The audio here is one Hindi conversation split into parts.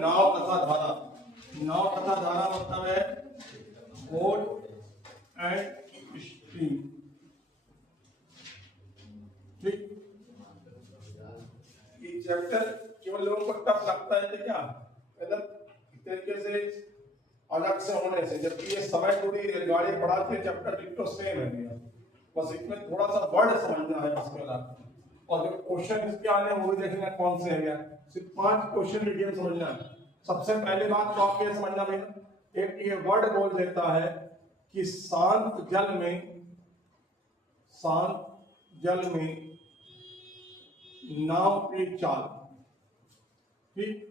नाव तथा धारा, नाव तथा धारा मतलब है बोट एंड स्ट्रीम। ठीक, ये चैप्टर केवल लोगों को टफ लगता है क्या, मतलब इस तरीके से अलग से होने से, जबकि ये समय थोड़ी रेलगाड़ी पढ़ाते चैप्टर डिट्टो सेम है भैया, बस इसमें थोड़ा सा वर्ड समझना है उसके अलावा। और जो क्वेश्चन इसके आने हैं वो भी देखना कौन से है, सिर्फ 5 क्वेश्चन डिटेल समझना है। सबसे पहले बात तो आप ये समझना भैया, एक ये वर्ड बोल देता है कि शांत जल में नाव की चाल। ठीक,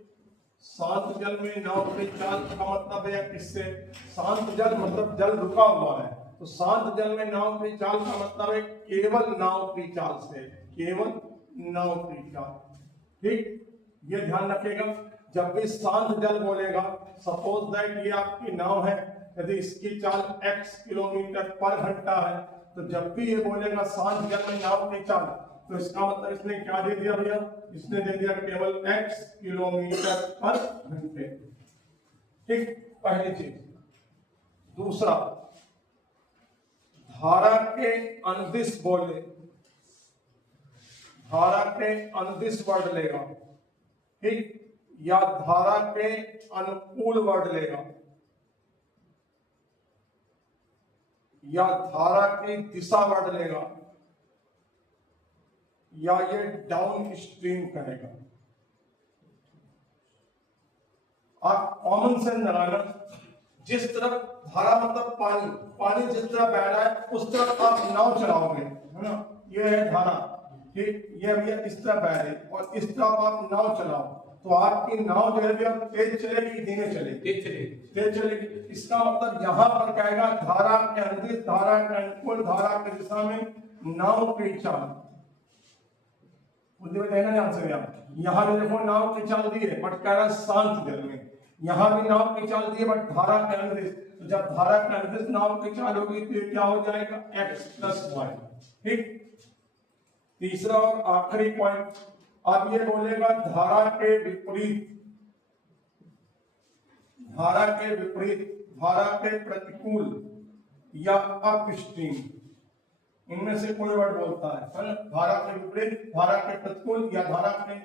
शांत जल में नाव की चाल का मतलब है किससे, शांत जल मतलब जल रुका हुआ है, तो शांत जल में नाव की चाल का मतलब है केवल नाव की चाल से, केवल नाव की चाल। ठीक, ये ध्यान रखिएगा जब भी शांत जल बोलेगा, सपोज दैट ये आपकी नाव है, यदि इसकी चाल x किलोमीटर पर घंटा है, तो जब भी ये बोलेगा शांत जल में नाव की चाल, तो इसका मतलब इसने क्या दे दिया भैया, इसने दे दिया केवल x किलोमीटर पर घंटे। ठीक, पहली चीज। दूसरा, धारा के अनुदिश बोले, धारा के अनुदिश वर्ड लेगा, ठीक, या धारा के अनुकूल वर्ड लेगा, या धारा की दिशा वर्ड लेगा, या ये डाउन स्ट्रीम कहेगा। आप कॉमन सेंस लगाना, जिस तरफ धारा मतलब पानी, पानी जिस तरफ बह रहा है उस तरफ आप नाव चलाओगे, है ना, ये है धारा। ठीक, ये भैया इस तरफ बह रही और इस तरफ आप नाव चलाओ, तो आपकी नाव जो है भैया तेज चलेगी, धीमे चलेगी, तेज चलेगी। इसका मतलब यहाँ पर कहेगा धारा के अनुदिश, धारा के अनुकूल, धारा की दिशा में नाव की चाल। ध्यान से यहाँ भी देखो नाव की चाल दी है, बट कह रहा है शांत जल में, यहाँ भी नाव की चाल दी है बट धारा के अनुदिश, तो जब धारा के अनुदिश नाव की चाल होगी तो ये क्या हो जाएगा, x + y। ठीक, तीसरा और आखिरी पॉइंट, अब ये बोलेगा धारा के विपरीत, धारा के विपरीत, धारा के प्रतिकूल या अपस्ट्रीम, इनमें से कोई वर्ड बोलता है ना, धारा के विपरीत, धारा के प्रतिकूल या धारा के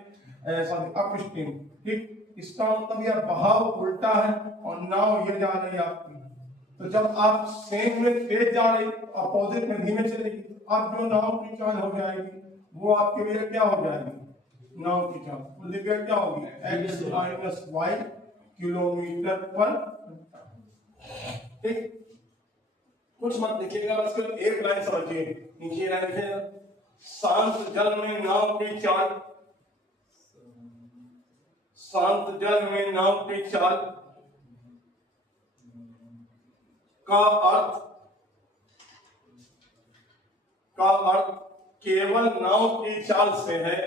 सॉरी अपस्ट्रीम। ठीक, इसका मतलब यह बहाव उल्टा है और नाव ये जा रही है आपकी, तो जब आप सेम में तेज जा रही अपोजिट में धीमे चलेगी, अब जो नाव की चाल हो जाएगी वो आपके लिए क्या हो जाएगी, नाव की चाल तो क्या होगी, x - y किलोमीटर पर। ठीक, कुछ मत लिखिएगा, बस केवल एक लाइन समझिए, नीचे लाइन है, शांत जल में नाव की चाल, शांत जल में नाव की चाल का अर्थ केवल नाव की चाल से है,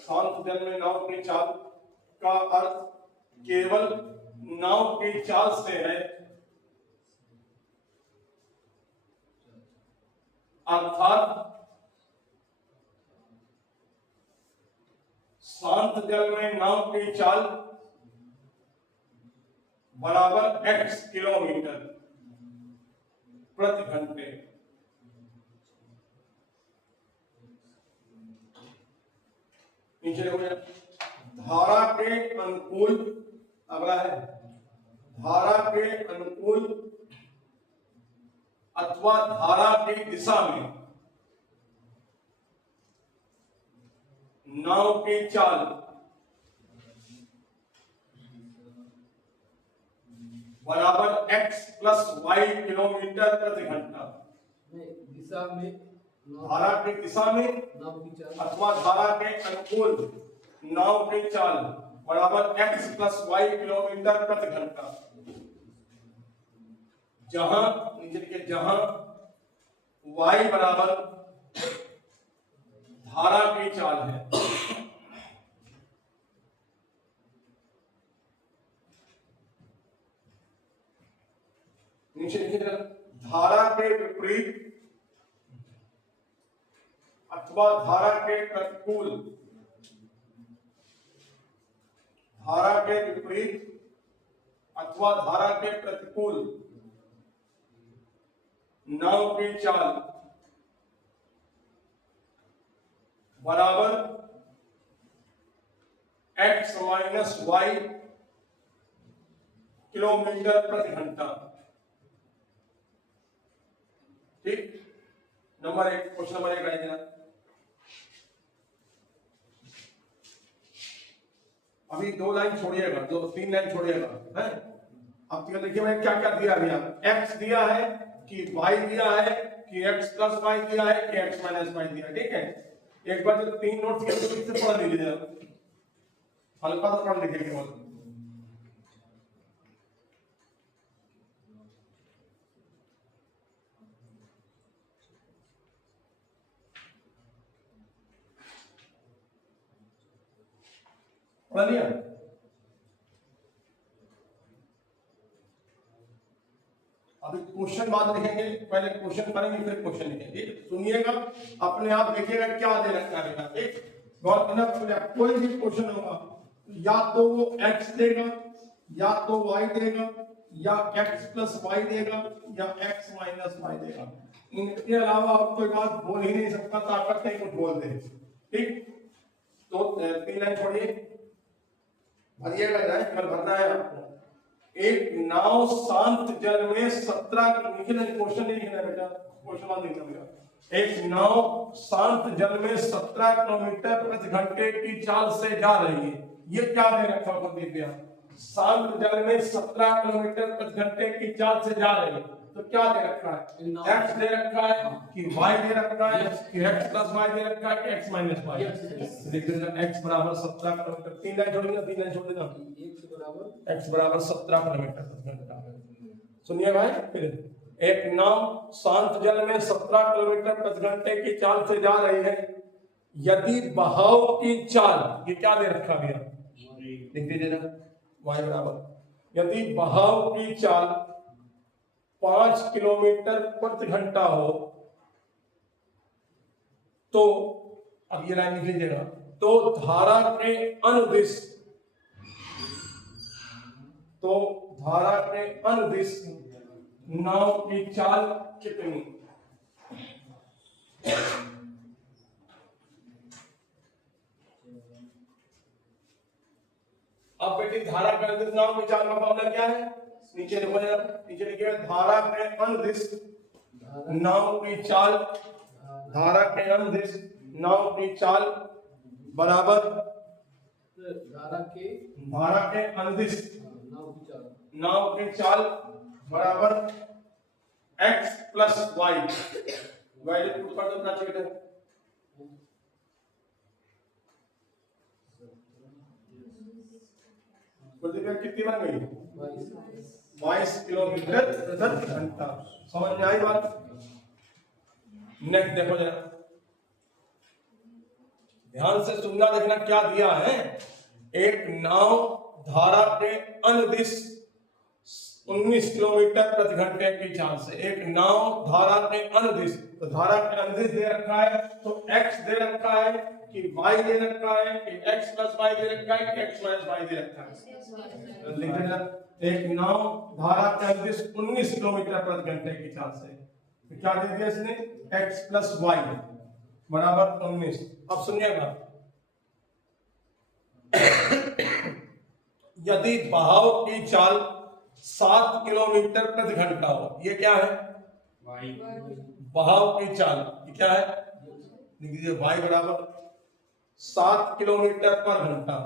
शांत जल में नाव की चाल का अर्थ केवल नाव की चाल से है, अर्थात शांत जल में नाव की चाल बराबर x किलोमीटर प्रति घंटे। नीचे हो गया, धारा के अनुकूल, अगला है धारा के अनुकूल अथवा धारा की दिशा में नाव की चाल बराबर x + y किलोमीटर प्रति घंटा। दिशा में, धारा की दिशा में अथवा धारा के अनुकूल नाव की चाल बराबर x + y किलोमीटर प्रति घंटा। जहां नीचे लिखे, जहां y बराबर धारा की चाल है, नीचे लिखे, धारा के विपरीत अथवा धारा के प्रतिकूल, धारा के विपरीत अथवा धारा के प्रतिकूल नाव की चाल बराबर x माइनस वाई किलोमीटर प्रति घंटा। ठीक, नंबर 1, क्वेश्चन नंबर 1 आएगा। अभी 2 लाइन छोड़िएगा, 2-3 लाइन छोड़िएगा, है। अब देखिए मैंने क्या क्या दिया गया, x दिया है कि y दिया है कि x प्लस वाई दिया है कि x माइनस वाई दिया है। ठीक है, एक बार जो 3 नोट्स के तो इससे पढ़ लीजिए, हल्का सा पढ़ लीजिए केवल। पढ़ लिया? अभी क्वेश्चन बाद लिखेंगे, पहले क्वेश्चन करेंगे फिर क्वेश्चन लिखेंगे। सुनिएगा, अपने आप देखिएगा क्या दे रखा है। ठीक, कोई भी क्वेश्चन होगा या तो वो x देगा या तो y देगा या x प्लस वाई देगा या x माइनस वाई देगा। इनके अलावा आप कोई बात बोल ही नहीं सकता, ताकत नहीं कुछ बोल दे। ठीक, तो 3 लाइन छोड़िए, भरिएगा जाए, कल भरना है आपको। एक नाव शांत जल में 17 क्वेश्चन नहीं लिखना बेटा, क्वेश्चन नहीं लिखना। एक नाव शांत जल में 17 किलोमीटर प्रति घंटे की चाल से जा रही है। ये क्या दे रखा है दिव्या? शांत जल में 17 किलोमीटर प्रति घंटे की चाल से जा रही है, तो क्या दे रखा है? x दे रखा है कि y दे रखा है कि x प्लस वाई दे रखा है कि x माइनस वाई। लिख देना x बराबर 17 किलोमीटर। 3 लाइन छोड़ेंगे, 3 लाइन छोड़ देना। x बराबर 17 किलोमीटर प्रति घंटा। सुनिए भाई, फिर एक नाव शांत जल में 17 किलोमीटर प्रति घंटे की चाल से जा रही है। यदि बहाव की चाल, ये क्या दे रखा भैया? लिख दीजिए ना, y बराबर, यदि बहाव की चाल 5 किलोमीटर प्रति घंटा हो तो, अब ये लाइन लिख लीजिएगा, तो धारा के अनुदिश, तो धारा के अनुदिश नाव की चाल कितनी? अब बेटी धारा के अनुदिश नाव की चाल का फॉर्मूला क्या है? नीचे देखो, नीचे लिखिए, धारा के अनुदिश नाव की चाल, धारा के अनुदिश नाव की चाल बराबर धारा के अनुदिश नाव की चाल बराबर x plus y. Value put कर देना चाहिए। कितनी बन गई? 22 किलोमीटर प्रति घंटा। समझ में आई बात? नेक्स्ट देखो जरा, ध्यान से सुनना, देखना क्या दिया है। एक नाव धारा के अनुदिश 19 किलोमीटर प्रति घंटे की चाल से, एक नाव धारा के अनुदिश, तो धारा के अनुदिश दे रखा है तो x दे रखा है कि y दे रखा है कि x प्लस वाई दे रखा है कि x माइनस वाई दे रखा है। लिख देना, एक नाव धारा के अनुदिश 19 किलोमीटर प्रति घंटे की चाल से, तो क्या दे दिया इसने? x प्लस वाई बराबर 19। अब सुनिएगा, यदि बहाव की चाल 7 किलोमीटर प्रति घंटा हो, ये क्या है? बहाव की चाल, ये क्या है? लिख दीजिए, y बराबर 7 किलोमीटर पर घंटा।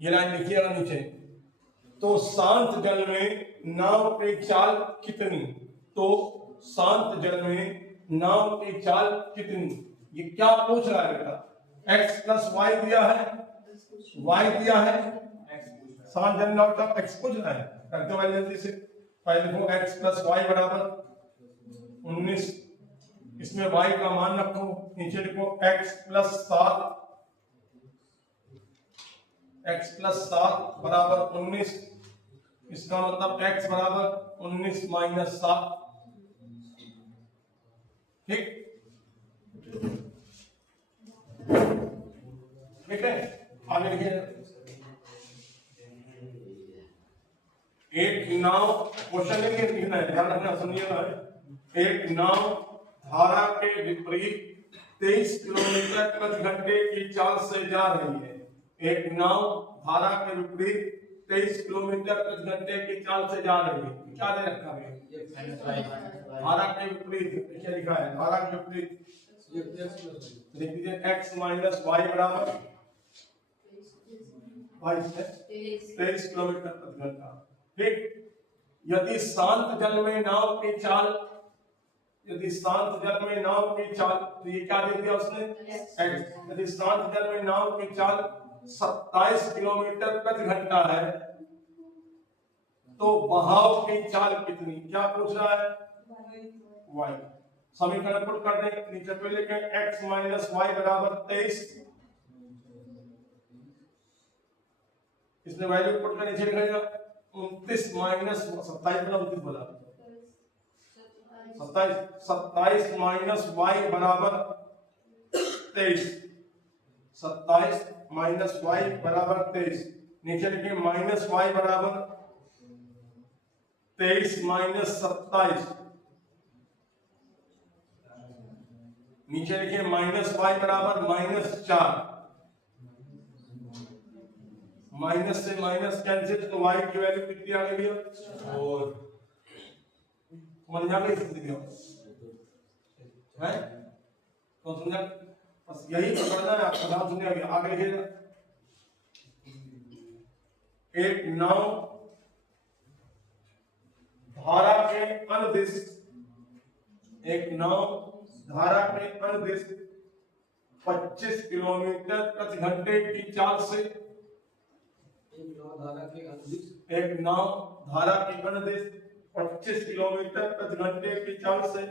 ये लाइन लिखिएगा नीचे। तो शांत जल में नाव की चाल कितनी? तो शांत जल में नाव की चाल कितनी? ये क्या पूछ रहा है बेटा? x प्लस वाई दिया है, y दिया है, शांत जल नाव का x पूछ रहा है। रख दो जल्दी से, पहले लिखो x प्लस वाई बराबर 19, इसमें y का मान रखो, नीचे लिखो x प्लस 7 बराबर 19, इसका मतलब x बराबर 19 माइनस 7। ठीक, क्वेश्चन नहीं लिखना है, ध्यान रखना, सुनिएगा। एक नाव धारा के विपरीत 23 किलोमीटर प्रति घंटे की चाल से जा रही है। एक नाव धारा के विपरीत 23 किलोमीटर प्रति घंटे की चाल से जा रही है। क्या दे रखा है? धारा के विपरीत क्या लिखा है? धारा के विपरीत लिख दीजिए x माइनस वाई बराबर 23 किलोमीटर प्रति घंटा। ठीक, यदि शांत जल में नाव की चाल, यदि शांत जल में नाव की चाल, तो ये क्या दे दिया उसने? x। यदि शांत जल में नाव की चाल 27 किलोमीटर प्रति घंटा है, तो बहाव की चाल कितनी? क्या पूछ रहा है? y। समीकरण पुट कर दें, नीचे पे लिखें x माइनस वाई बराबर 23। इसमें वैल्यू पुट कर नीचे लिखेगा 29 माइनस 27 बोला 29 बोला 27 माइनस वाई बराबर 23। 27 माइनस वाई बराबर 23। नीचे लिखिए माइनस वाई बराबर 23 माइनस 27। नीचे लिखिए माइनस वाई बराबर -4। माइनस से माइनस कैंसिल, तो वाई की वैल्यू कितनी आ गई? 4। समझ आ गई स्थिति है? तो समझा, बस यही पकड़ना है आपको। नाम सुनिए, आगे लिखिएगा। एक नाव धारा के अनुदिश, एक नाव धारा के अनुदिश 25 किलोमीटर प्रति घंटे की चाल से, एक नाव धारा के अनुदिश 25 किलोमीटर प्रति घंटे की चाल से,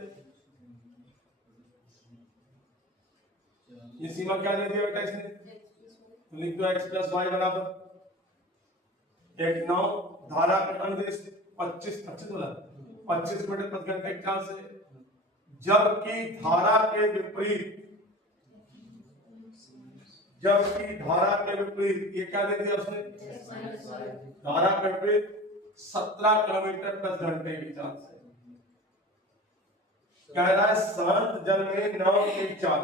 ये सीमा क्या दे दिया बेटा इसने? तो लिख दो x प्लस वाई बराबर, एक नाव धारा के अनुदिश 25 किलोमीटर प्रति घंटे की चाल से, जबकि धारा के विपरीत, ये क्या दे दिया उसने? धारा के विपरीत 17 किलोमीटर प्रति घंटे की चाल से। कह रहा है शांत जल में नाव की चाल।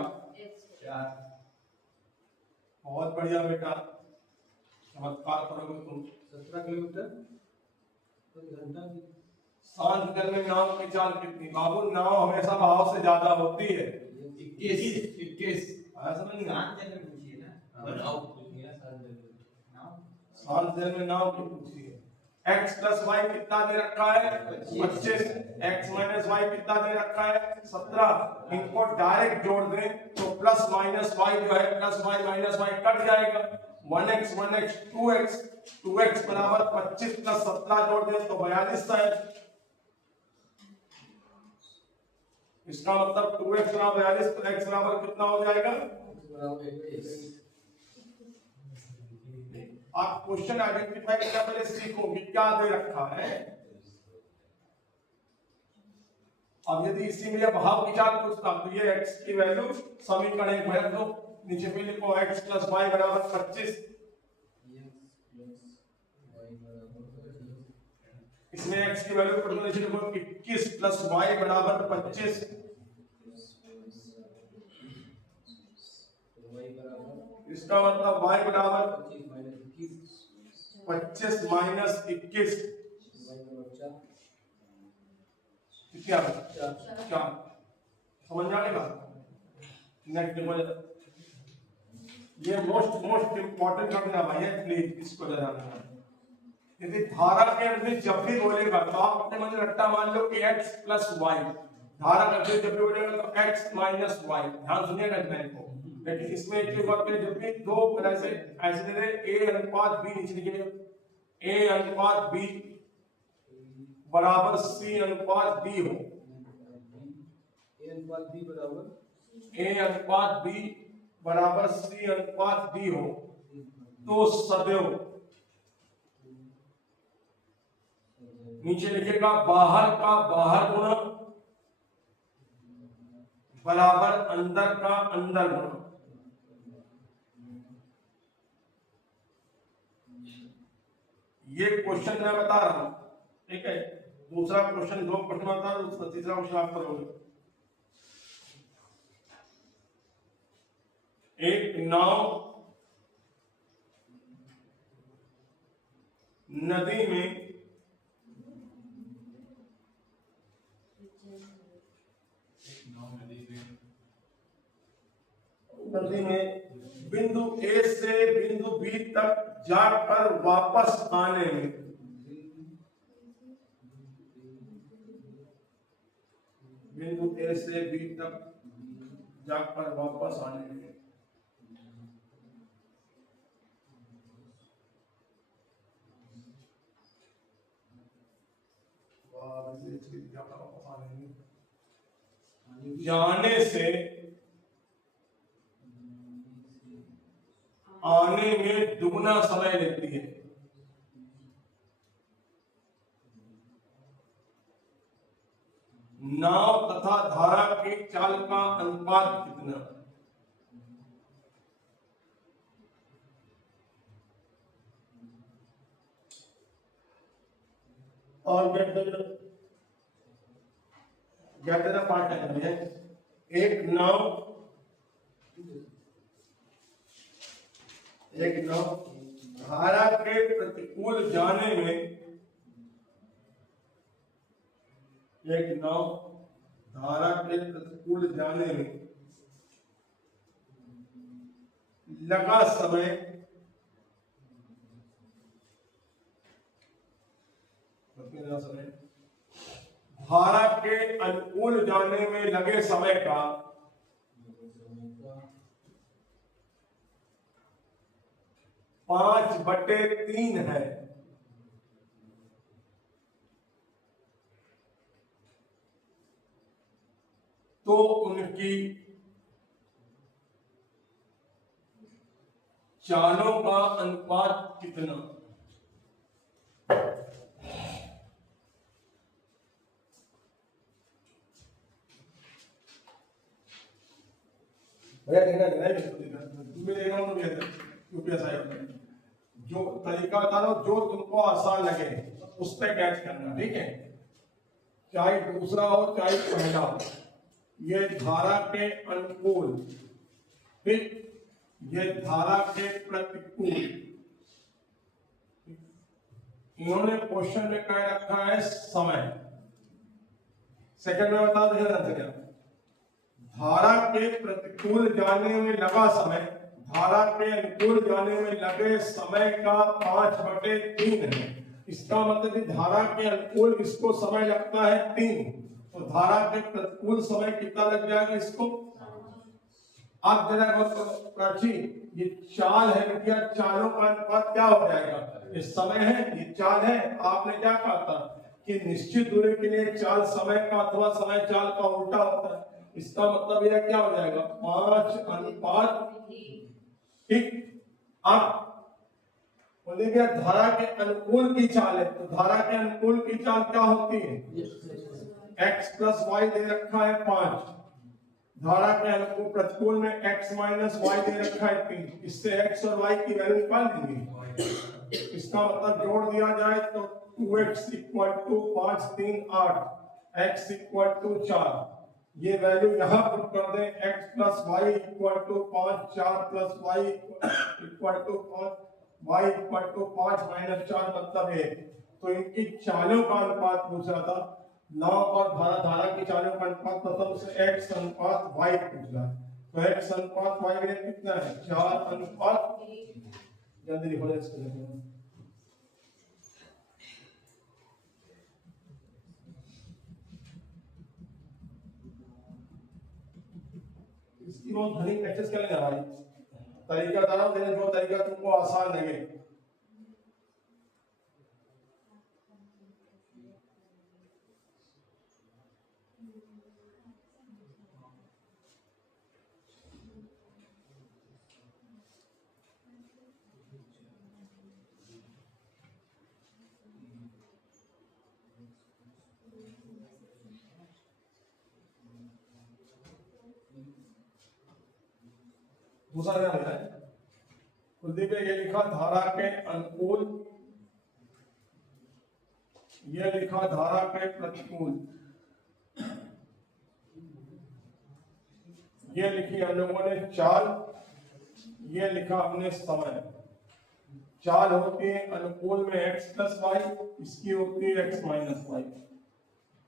बहुत बढ़िया बेटा, चमत्कार करोगे तुम। 17 किलोमीटर प्रति घंटा। शांत जल में नाव की चाल कितनी? बाबू, नाव हमेशा बहाव से ज्यादा होती है। 21। समझ नहीं? शांत जल में नाव की पूछी है। x प्लस वाई कितना दे रखा है? 25। x माइनस वाई कितना दे रखा है? 17। इनको डायरेक्ट जोड़ दें तो प्लस माइनस वाई जो है, plus y minus y cut जाएगा। 1x 2x बराबर 25 प्लस 17 जोड़ दें तो 42 है। इसका मतलब 2x बराबर 42, तो x बराबर कितना हो जाएगा? आप क्वेश्चन आइडेंटिफाई करना पहले सीखोगे क्या दे रखा है। अब यदि इसी में भाव की चाल पूछता तो ये x की वैल्यू समीकरण एक में रख दो, नीचे पे लिखो x प्लस वाई बराबर 25। इसमें x की वैल्यू पुट नीचे लिखो 21 प्लस वाई बराबर 25। इसका मतलब y बराबर 25 माइनस 21 क्या? 4। समझ आएगा? नेक्स्ट ये मोस्ट इंपॉर्टेंट रखना भाई है, प्लीज इसको ध्यान। यदि धारा के अंदर जब भी बोलेगा तो आप अपने मन में रट्टा मान लो कि x प्लस वाई, धारा के अंदर जब भी बोलेगा तो x माइनस वाई। ध्यान सुनिएगा इनको। लेकिन इसमें एक बात है, जब भी दो ऐसे दे दे a अनुपात b, नीचे लिखिए a अनुपात b बराबर c अनुपात b हो, a अनुपात b बराबर c अनुपात b हो, तो सदैव नीचे लिखेगा बाहर का बाहर गुणा बराबर अंदर का अंदर गुणा। ये क्वेश्चन मैं बता रहा हूं, ठीक है? दूसरा क्वेश्चन 2 प्रश्न था, उसका तीसरा क्वेश्चन आप करोगे। एक नाव नदी में बिंदु ए से बिंदु बी तक जाकर वापस आने में बिंदु ए से बी तक जाकर वापस आने में जाने से आने में दुगना समय लेती है। नाव तथा धारा के चाल का अनुपात कितना? और क्या पाठ है? एक नाव धारा के प्रतिकूल जाने में लगा समय धारा के अनुकूल जाने में लगे समय का 5/3 है। तो उनकी चालों का अनुपात कितना? भैया देखना जो तरीका बता रहा हूं, जो तुमको आसान लगे उस पे कैच करना, ठीक है? चाहे दूसरा हो चाहे पहला हो। ये धारा के अनुकूल, ठीक, ये धारा के प्रतिकूल। इन्होंने क्वेश्चन में कह रखा है समय। सेकंड में बता दो क्या? धारा के प्रतिकूल जाने में लगा समय धारा के अनुकूल जाने में लगे समय का 5/3 है। इसका मतलब धारा के अनुकूल इसको समय लगता है 3, तो धारा के प्रतिकूल समय कितना लग जाएगा इसको? आप जरा प्राची, ये चाल है बेटिया, चालों का अनुपात क्या हो जाएगा? ये समय है, ये चाल है। आपने क्या कहा था कि निश्चित दूरी के लिए चाल समय का अथवा समय चाल का उल्टा होता है। इसका मतलब यह क्या हो जाएगा? 5/3, ठीक। अब बोलिए धारा के अनुकूल की चाल है, तो धारा के अनुकूल की चाल क्या होती है? x + y दे रखा है 5, धारा के अनुकूल प्रतिकूल में x - y दे रखा है 3। इससे x और y की वैल्यू निकाल देंगे। इसका मतलब जोड़ दिया जाए तो 2x = 5, 3, 8, x = 4। ये वैल्यू यहाँ पुट कर दें, x + y = 5, 4 + y = 5, y = 5 - 4 मतलब 1। तो इनकी चालों का अनुपात पूछा था। नाव और धारा की चालों का अनुपात मतलब से x अनुपात y पूछना है। तो x अनुपात y कितना है? 4:1। जल्दी लिखो इसको। इसकी बहुत घनी प्रैक्टिस कर लेना भाई। तरीका बता रहा हूं, जो तरीका तुमको आसान लगे। दूसरा क्या लिखा है? कुलदीप ने ये लिखा, धारा के अनुकूल ये लिखा धारा के प्रतिकूल, ये लिखी हम लोगों ने चाल, ये लिखा हमने समय। चाल होती है अनुकूल में x प्लस वाई, इसकी होती है x माइनस वाई।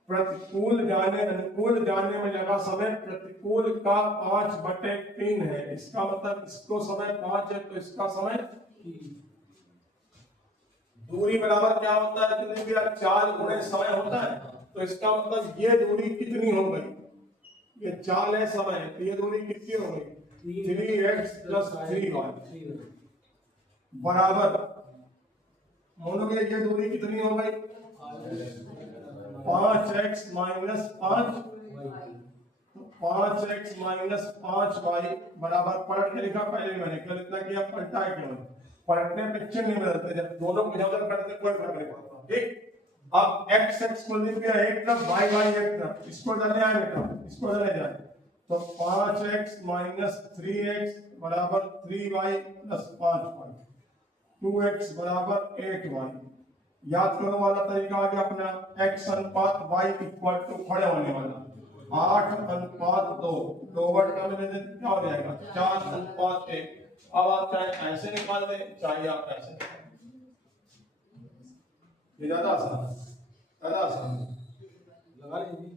प्रतिकूल जाने अनुकूल जाने में लगा समय प्रतिकूल का 5/3 है, इसका मतलब इसको समय 5 है तो इसका समय 3। दूरी बराबर क्या होता है, कितने भी चाल गुणे समय होता है, तो इसका मतलब ये दूरी कितनी हो गई, ये चाल है समय, तो ये दूरी कितनी हो गई 3x + 3y बराबर, बोलोगे ये दूरी कितनी हो गई 5x - 5, तो 5x - 5y बराबर, पलट के लिखा पहले मैंने, कल इतना किया पलटा है क्यों, पलटने पे चिन्ह नहीं बदलते, जब दोनों को इधर करते कोई फर्क नहीं पड़ता। ठीक, अब x को लिख दिया एक तरफ, y एक तरफ, इसको डालने आए बेटा, इसको डालने जाए, तो 5x - 3x बराबर 3y + 5y, 2x बराबर 8y। याद करो वाला तरीका आ गया अपना, x अनुपात y = खड़े होने वाला 8:2, लोअर टर्म में क्या हो जाएगा 4:1। अब आप चाहे ऐसे निकाल दें, चाहे आप ऐसे निकाल दें, ये ज्यादा आसान लगा लीजिए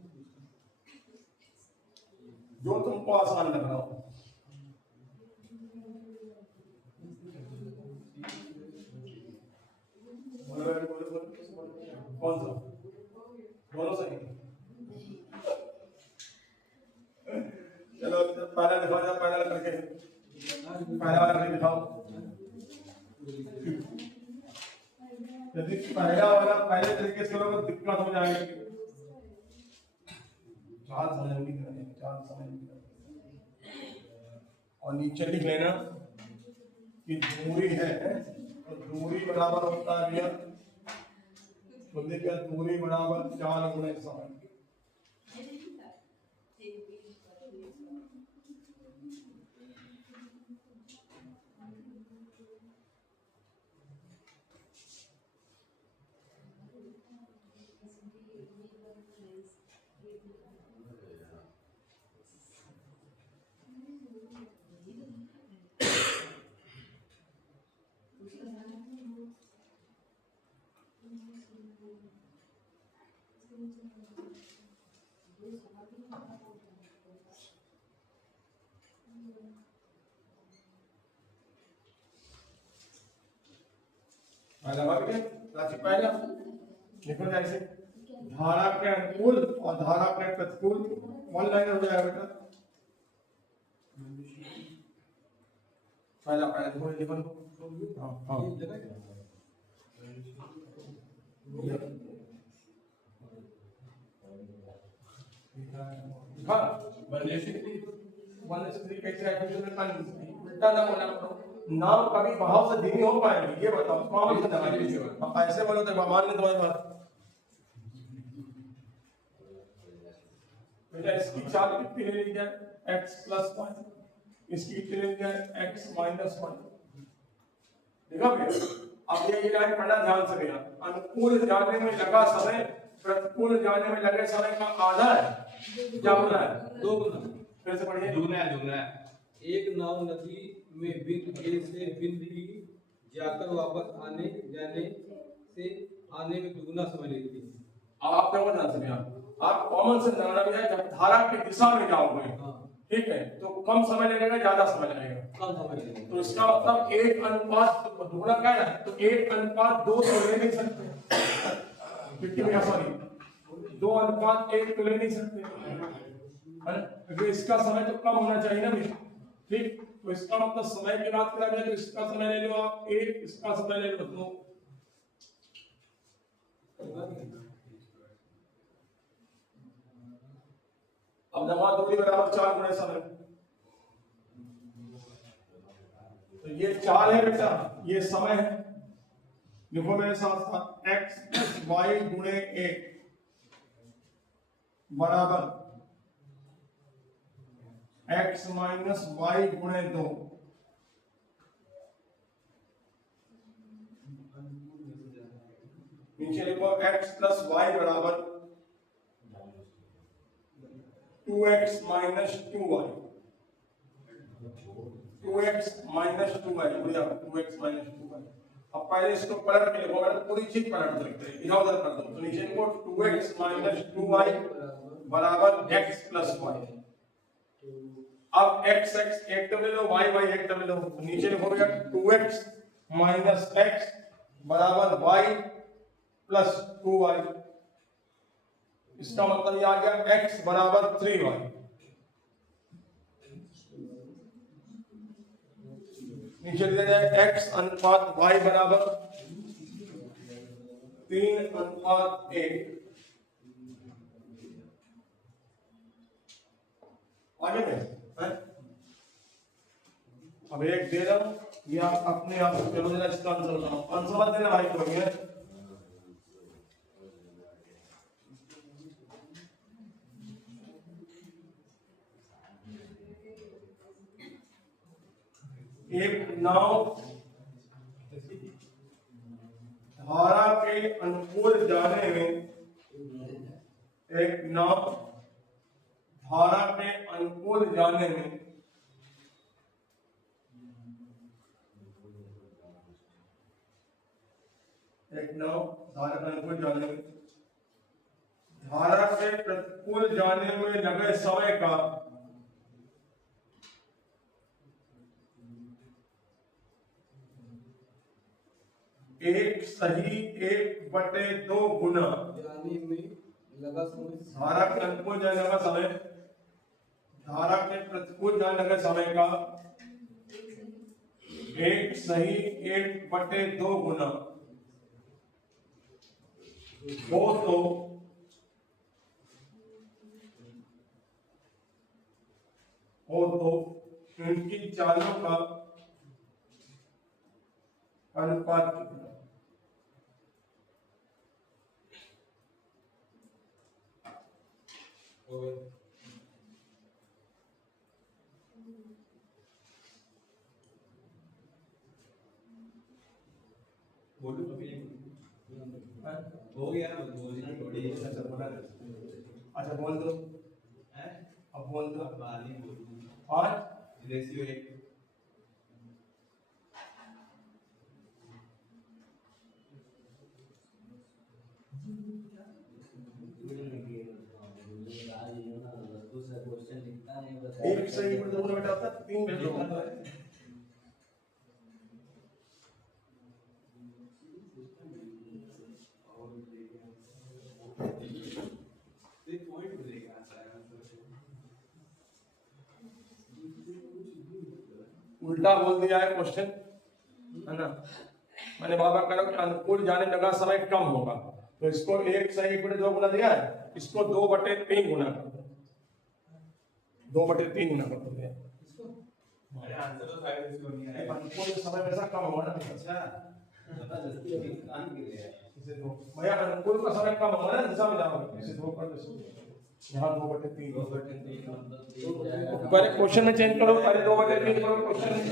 जो तुमको आसान लग रहा हो। कौन सा, दोनों सही, चलो पहला दिखा जाओ, पहला करके पहला वाला दिखाओ। यदि पहला वाला पहले तरीके से करोगे दिक्कत हो जाएगी, चाल समझ नहीं, चाल समझ नहीं। और नीचे लिख लेना कि दूरी है, तो दूरी बराबर होता है भैया, तो देखिए दूरी बराबर 4 गुणे समय। लगा के राशि पहला लिखो जैसे धारा के अनुकूल और धारा के प्रतिकूल, वन लाइन हो जाएगा बेटा। पहला पहला लिखो, हाँ हाँ नाम कभी भाव से धीमी हो पाएंगे, ये बताओ। ऐसे बोलो तो भगवान ने तुम्हारी बात, इसकी चाल कितनी ले ली जाए x + 1, इसकी कितनी ले ली जाए x - 1, देखा भैया। अब ये लाइन पढ़ना ध्यान से भैया, अनुकूल जाने में लगा समय प्रतिकूल जाने में लगे समय का आधा है, क्या बोला है 2 गुना, फिर से पढ़िए, दुगना है। एक नाव नदी में बिंदु A से बिंदु B जाकर वापस आने जाने से आने में दुगना समय लेती है। अब आप क्या ध्यान से भैया, आप कॉमन से जानना भी है, जब धारा की दिशा में जाओगे ठीक है तो कम समय लगेगा ज्यादा समय लगेगा, कम समय लगेगा, तो इसका मतलब 1 अनुपात दुगना क्या है, तो 1:2 तो ले नहीं सकते, सॉरी 2:1 तो ले नहीं सकते है ना, तो इसका समय तो कम होना चाहिए ना भैया। ठीक, तो इसका मतलब समय की बात करा जाए तो इसका समय ले लो आप 1, इसका समय ले लो 2। अब जमा दूरी बराबर 4 गुणे समय, तो ये 4 है बेटा, ये समय है, लिखो मेरे साथ साथ x + y × 1 बराबर x - y × 2। नीचे लिखो x प्लस वाई बराबर 2x minus 2y, 2x minus 2y, 2x minus 2y। अब पहले इसको पलट के लिखो, मतलब पूरी चीज पलट दो, इधर उधर कर दो। तो नीचे लिखो 2x माइनस 2y बराबर x प्लस y। अब x x एक टर्म ले लो, y y एक टर्म ले लो, तो नीचे लिखोगे 2x माइनस x बराबर y प्लस 2y। इसका मतलब ये आ गया x बराबर 3y। नीचे दिया जाए x अनुपात y बराबर 3:1। आगे में अब एक दे रहा हूं, ये आप अपने आप चलो जरा इसका आंसर बताओ। आंसर मत देना भाई को है। एक नाव धारा के अनुकूल जाने में, एक नाव धारा के अनुकूल जाने में एक नाव धारा के अनुकूल जाने में धारा के प्रतिकूल जाने में लगे समय का एक सही 1/2 गुना जाने में लगा समय, धारा के अनुकूल जाने का समय धारा के प्रतिकूल जाने का समय का एक सही 1/2 गुना हो तो इनकी चालों का अनुपात कितना। हो गया ना, अच्छा बोल दो, अब बोल दो। और रेशियो 1 एक सही पर 2 बेटा होता है, 3 बेटा होता है। उल्टा बोल दिया है क्वेश्चन, है ना। मैंने बाबा कहा कि अनुकूल जाने लगा समय कम होगा, तो इसको 1 सही 1/2 गुना दिया है, इसको 2/3 गुना कर दो, 2/3 गुना कर दो। अरे आंसर तो फाइव रेशियो नहीं है। अनुकूल समय वैसा कम होगा ना। अच्छा जबरदस्ती अभी काम कर रहे हैं। इसे 2 भैया अनुकूल का समय कम होगा ना, दिशा में जाओगे, इसे 2 कर दो, यहाँ 2/3 पहले क्वेश्चन में चेंज करो, पहले 2/3 करो क्वेश्चन में,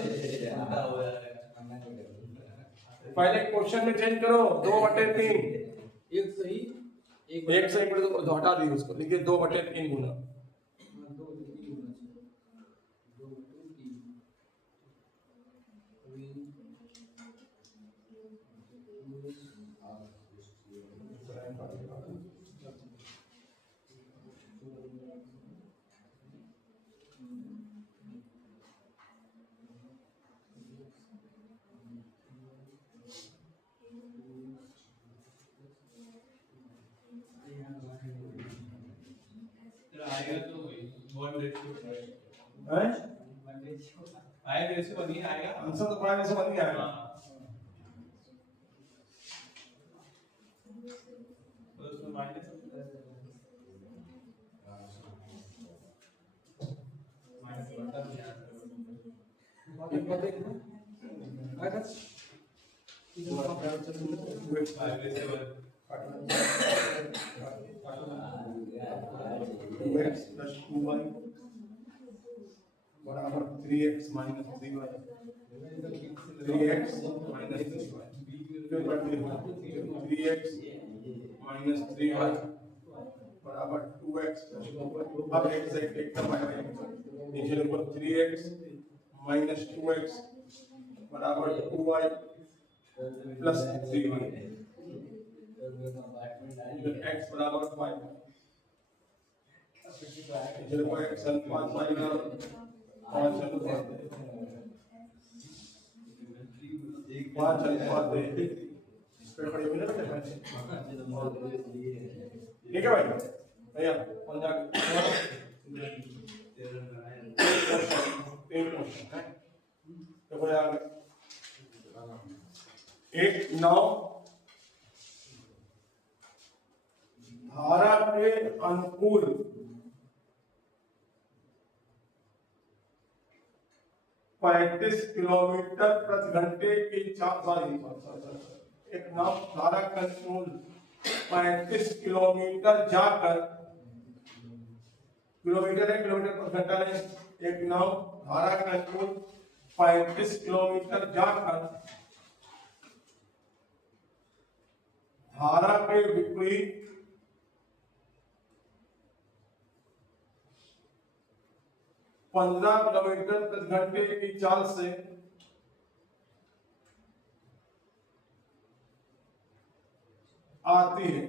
पहले क्वेश्चन में चेंज करो 2/3। एक सही एक सही पर तो हटा दी उसको, लिखिए 2/3 गुना। आएगा तो वन रेशियो हैं? फाइव रेशियो नहीं आएगा। आंसर तो 5 में से बन गया है। तो उसमें माइनस बटा नहीं आता। Five ratio 2x plus 2y बराबर 3x minus 3y, 3x minus 3y, फिर बढ़ते हैं 3x माइनस 3y बराबर 2x। अब एक से एक का माइनस नीचे लिखो 3x माइनस 2x बराबर 2y प्लस 3y x बराबर 5। नीचे लिखो x अल्फा 5 बराबर 5 अल्फा 5 अल्फा दे फिर खड़े हुए ना बेटे। ठीक है भाई भैया कौन जा देखो यार एक नाव धारा के अनुकूल पैंतीस किलोमीटर प्रति घंटे की एक नाव धारा के अनुकूल 35 किलोमीटर जाकर किलोमीटर है किलोमीटर प्रति घंटा नहीं। एक नाव धारा के अनुकूल 35 किलोमीटर जाकर धारा के विपरीत 15 किलोमीटर प्रति घंटे की चाल से आती है।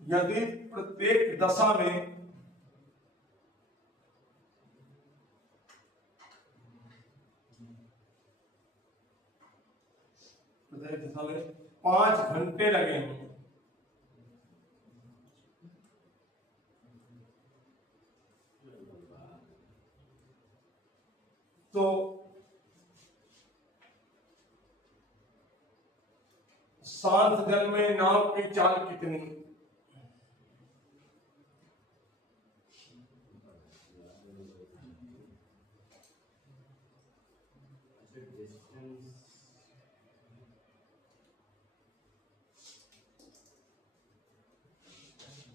यदि प्रत्येक दशा में प्रत्येक दशा में 5 घंटे लगे हैं तो शांत जल में नाव की चाल कितनी?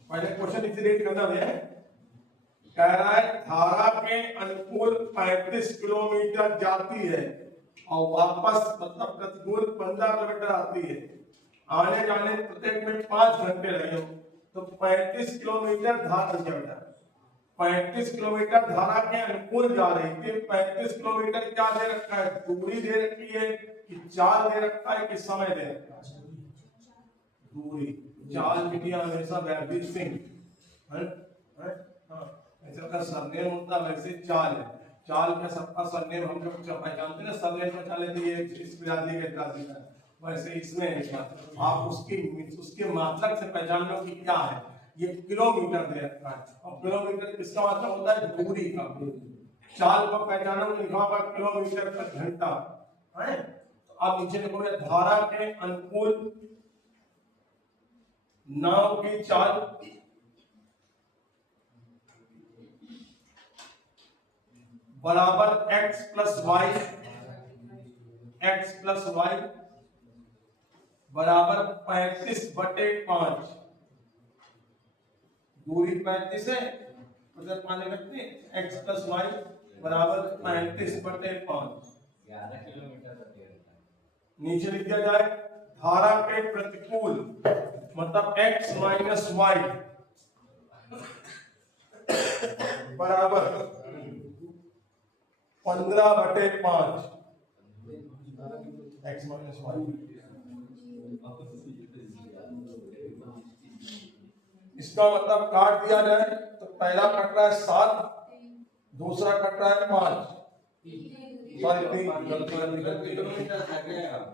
पहले क्वेश्चन इसे रेट करना है। कह रहा है धारा के अनुकूल 35 किलोमीटर जाती है और वापस मतलब प्रतिकूल 15 किलोमीटर आती है। आने जाने प्रत्येक में 5 घंटे लगे तो 35 किलोमीटर धारा बेटा 35 किलोमीटर धारा के अनुकूल जा रही थी। 35 किलोमीटर क्या दे रखा है? दूरी दे रखी है कि चाल दे रखा है कि समय दे रखा है? दूरी। चाल मीडिया हमेशा वैभवी सिंह ऐसा का सरनेम होता वैसे चाल है। चाल का सबका सरनेम हम लोग पहचानते हैं ना, सरनेम पहचान लेते ये इस बिरादरी के बिरादरी का, वैसे इसमें आप उसके मात्रक से पहचान लो कि क्या है। ये किलोमीटर दे रखा है और किलोमीटर किसका मतलब होता है? दूरी का। चाल को पहचानो लिखा हुआ किलोमीटर पर घंटा है। तो आप नीचे लिखोगे धारा के अनुकूल नाव की चाल बराबर x प्लस वाई बराबर 35/5। दूरी 35 है मतलब पाने लगते हैं x प्लस वाई बराबर 35/5 11 किलोमीटर। नीचे लिख दिया जाए धारा के प्रतिकूल मतलब x माइनस वाई बराबर 15/5 x माइनस वाई। इसका मतलब काट दिया जाए तो पहला कट रहा है 7, दूसरा कट रहा है 5।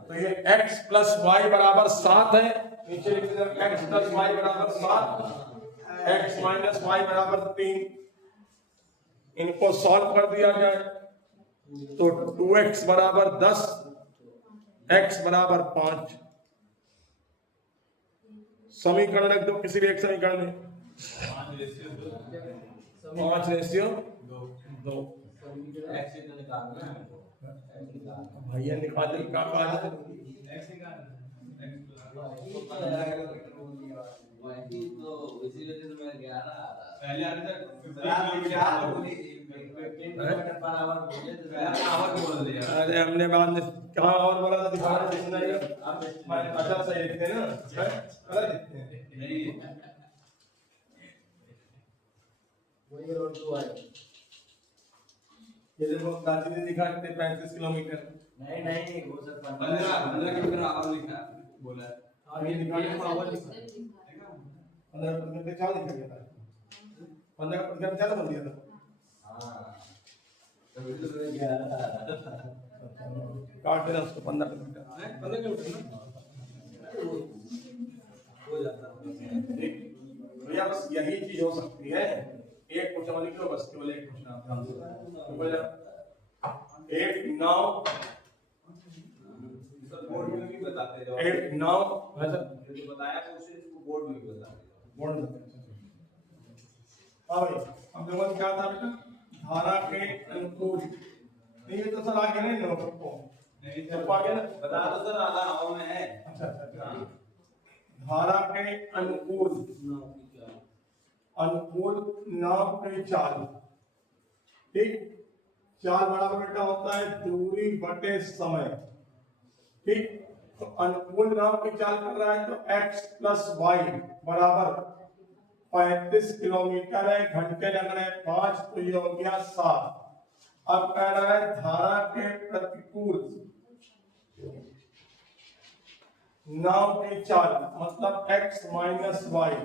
तो ये x प्लस वाई बराबर 7 है। नीचे लिख दीजिए x प्लस वाई बराबर 7, x माइनस वाई बराबर 3। इनको सॉल्व कर दिया जाए तो 2x बराबर 10, x बराबर 5। समीकरण रख दो किसी भी एक समीकरण में 5:2। भैया निकाल क्या अरे हमने बाद में कहाँ और बोला था दिखाना दिखना ही अच्छा सही लिखते हैं ना गलत लिखते हैं नहीं वही रोड टू आए। ये देखो काशी ने दिखाते 35 किलोमीटर नहीं वो सब 15 किलोमीटर आवर लिखा बोला है। आगे दिखाने में आवाज लिखा 15% पे 4 लिखा गया था 15% ज्यादा बोल दिया था हाँ काट देना उसको 15 किलोमीटर 15 किलोमीटर ना हो जाता है। ठीक भैया बस यही चीज हो सकती है एक क्वेश्चन वाली क्यों बस केवल एक क्वेश्चन आप ध्यान से तो भैया एक नाव सर बोर्ड में भी बताते जाओ। एक नाव वैसा जो बताया क्वेश्चन इसको बोर्ड में भी बताते बोल देते हैं हाँ भाई हम लोगों ने क्या था बेटा धारा के अनुकूल नहीं ये तो सर आगे नहीं नो को नहीं जब आगे ना बता दो सर आधा नाव में है। अच्छा धारा के अनुकूल अनुकूल नाव की चाल ठीक चाल बराबर बेटा होता है दूरी बटे समय ठीक तो अनुकूल नाव की चाल कर रहा है तो x प्लस वाई बराबर 35 किलोमीटर है घंटे लग रहे हैं 5 तो ये हो गया 7 अब कह रहा है धारा के प्रतिकूल नाव की चाल मतलब x माइनस वाई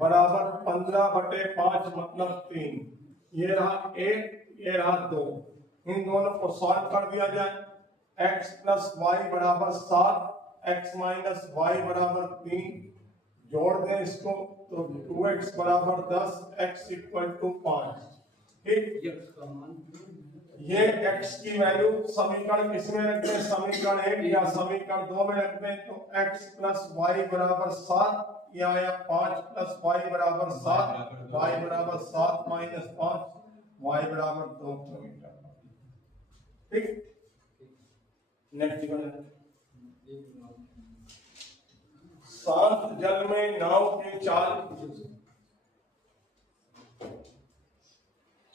बराबर 15/5 मतलब 3 ये रहा 1 ये रहा 2 इन दोनों को सॉल्व कर दिया जाए x प्लस वाई बराबर 7 x माइनस वाई बराबर 3 जोड़ दें इसको तो 2x बराबर 10 x इक्वल टू 5 ठीक ये x की वैल्यू समीकरण किसमें रख दें समीकरण 1 या समीकरण 2 में रख दें तो x प्लस वाई बराबर 7 या 5 प्लस वाई बराबर 7 y बराबर 7 माइनस 5 y बराबर 2 किलोमीटर ठीक नेक्स्ट क्वेश्चन शांत जल में नाव की चाल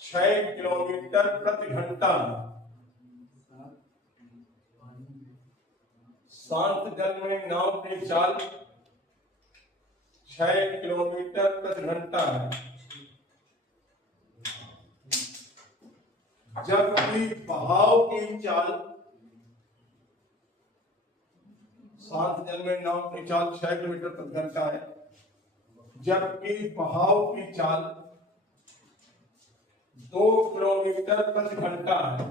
6 किलोमीटर प्रति घंटा शांत जल में नाव की चाल 6 किलोमीटर प्रति घंटा है जबकि बहाव की चाल शांत जल में नाव की चाल 6 किलोमीटर प्रति घंटा है जबकि बहाव की चाल 2 किलोमीटर प्रति घंटा है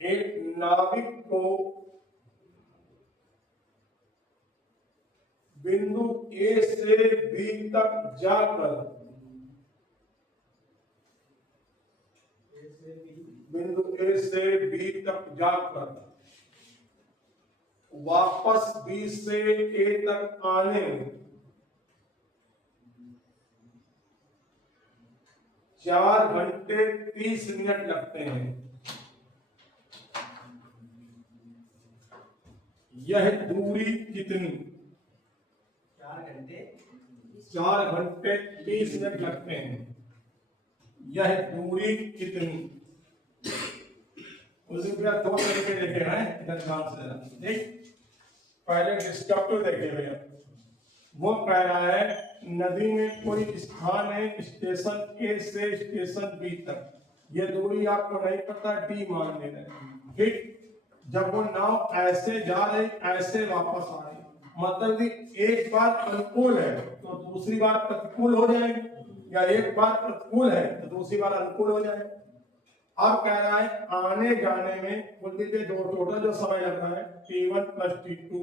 एक नाविक को बिंदु A से B तक जाकर बिंदु A से B तक जाकर वापस B से A तक आने में 4 घंटे 30 मिनट लगते हैं यह दूरी कितनी 4 घंटे 30 मिनट लगते हैं यह दूरी कितनी उसके बाद 2 तरीके देखे हैं इधर ध्यान से देना ठीक पहले डिस्क्रिप्टिव देखे भैया वो कह रहा है नदी में कोई स्थान है स्टेशन A से स्टेशन B तक ये दूरी आपको नहीं पता D मान लेना ठीक जब वो नाव ऐसे जा रही ऐसे वापस आ रही मतलब कि एक बार अनुकूल है तो दूसरी बार प्रतिकूल हो जाएगी या एक बार प्रतिकूल है तो दूसरी बार अनुकूल हो जाएगी अब कह रहा है आने जाने में कुल लीजिए दो टोटल जो समय लग रहा है T1 प्लस T2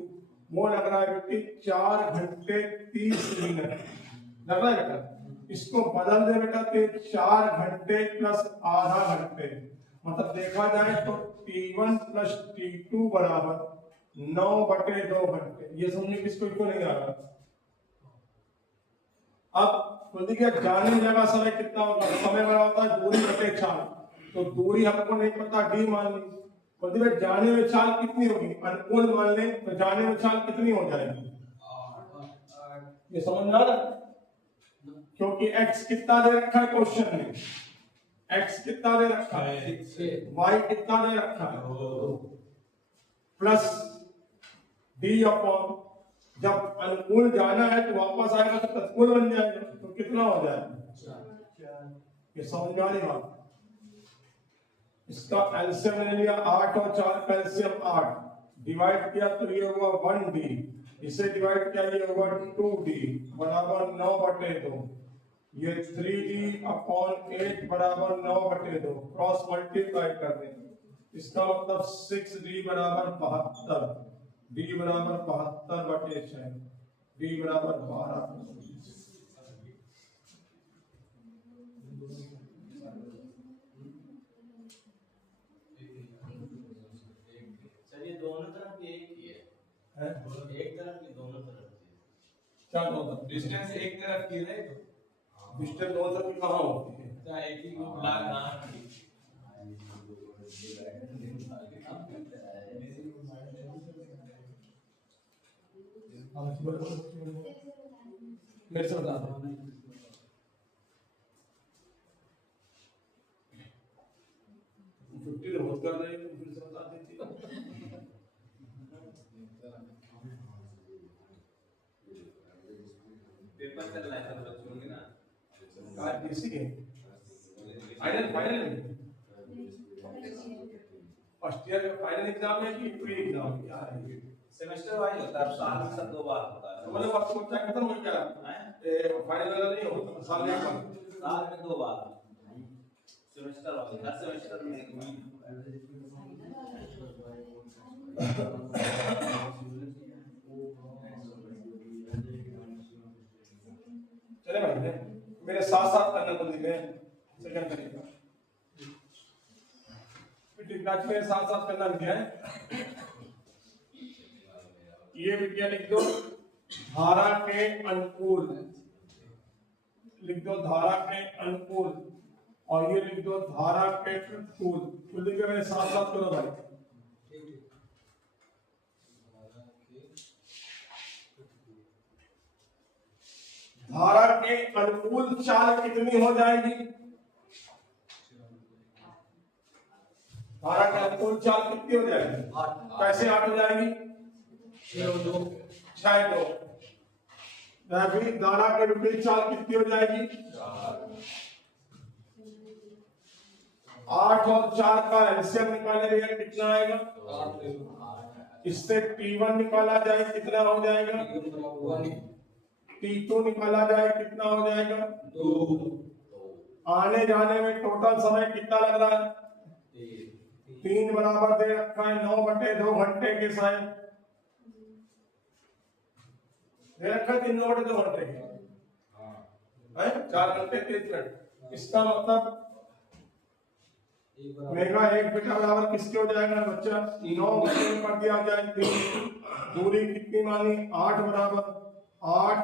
वो लग रहा है बेटी 4 घंटे 30 मिनट लग रहा है बेटा इसको बदल दे बेटा तो 4 घंटे प्लस आधा घंटे मतलब देखा जाए तो T1 प्लस T2 बराबर 9/2 घंटे ये समझिए किसको क्यों नहीं आ रहा अब बोलती क्या जाने जगह समय कितना होगा समय बड़ा होता है दूरी बटे 4 तो दूरी हमको नहीं पता D मान ली बोलती जाने में चाल कितनी होगी अनुकूल मान ले तो जाने में चाल कितनी हो जाएगी ये समझ में आ रहा क्योंकि x कितना दे रखा है क्वेश्चन में x कितना दे रखा है, y कितना दे रखा है, प्लस d अपॉन, जब अनुकूल जाना है तो वापस आएगा तो प्रतिकूल बन जाएगा, तो कितना हो जाएगा, ये समझ में आ रही बात। इसका एलसीएम ले लिया 8 और 4 का एलसीएम 8, डिवाइड किया तो ये हुआ 1d, इसे डिवाइड किया ये हुआ 2d बराबर 9/2, ये 3d अपॉन 8 बराबर 9/2, क्रॉस मल्टीप्लाई कर दें, इसका मतलब 6d बराबर 72, d बराबर 72/6, d बराबर 12। सर ये दोनों तरफ की एक ही है, एक तरफ की दोनों तरफ की, क्या होता डिस्टेंस एक तरफ की है तो डिस्टेंस दोनों तरफ की कहाँ होती है, क्या एक ही को ब्लॉक कहाँ की मेरे से बता दो। छुट्टी तो बहुत कर रही है, तुम फिर से बता देती हो। पेपर चल रहा है सब बच्चों के ना, आज किसी के फाइनल फर्स्ट ईयर का फाइनल एग्जाम है कि प्री एग्जाम क्या है, सेमेस्टर वाइज होता है, साल में सब 2 बार होता है, मतलब आपको बच्चा खत्म हो गया फाइनल वाला नहीं होता, साल में एक बार, साल में 2 बार सेमेस्टर वाइज, हर सेमेस्टर में एक बार। चले भाई मेरे साथ साथ करना तो लिखे सेकंड तरीका, फिर मेरे साथ साथ करना लिखा है, ये विज्ञा लिख दो धारा के अनुकूल, लिख दो धारा के अनुकूल, और ये लिख दो धारा के प्रतिकूल, तो लिख मेरे साथ साथ करो भाई। धारा के अनुकूल चाल कितनी हो जाएगी, धारा के अनुकूल चाल कितनी हो जाएगी, कैसे 8 हो जाएगी, 6 2, धारा के विपरीत चाल कितनी हो जाएगी, 8 और 4 का एलसीएम निकालेंगे कितना आएगा, इससे T1 निकाला जाए कितना हो जाएगा, T2 निकाला जाए कितना हो जाएगा, 2। आने जाने में टोटल समय कितना लग रहा है, 3 बराबर दे रखा है 9/2 घंटे के साथ दे रखा है, 3/2 घंटे है 4 घंटे 30 मिनट, इसका मतलब मेगा 1 बीटा बराबर किसके हो जाएगा बच्चा, 9 घंटे में कर दिया जाए 3, दूरी कितनी मानी 8 बराबर 8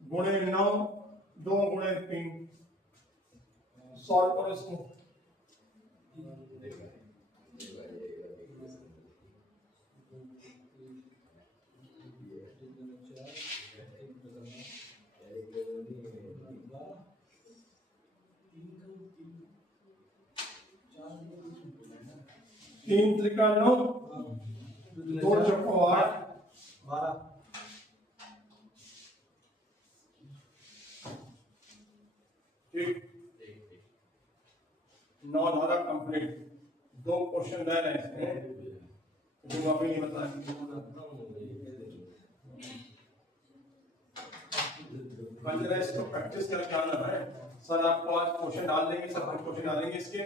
गुणे 9 2 गुणे 3, सॉल्व करो इसको, तीन त्रिका 9, 2 चौको 8, 12 ठीक 9 धारा कंप्लीट, 2 क्वेश्चन रह रहे हैं जो अभी नहीं बताएंगे, कल जरा इसको प्रैक्टिस करके आना है, सर आपको आज क्वेश्चन डाल देंगे, सब कुछ क्वेश्चन डालेंगे इसके,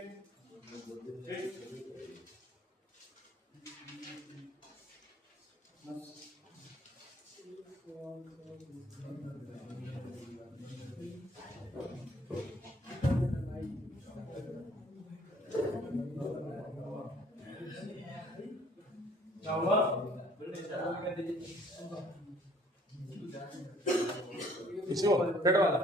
ठीक क्या हुआ, इसको पेट वाला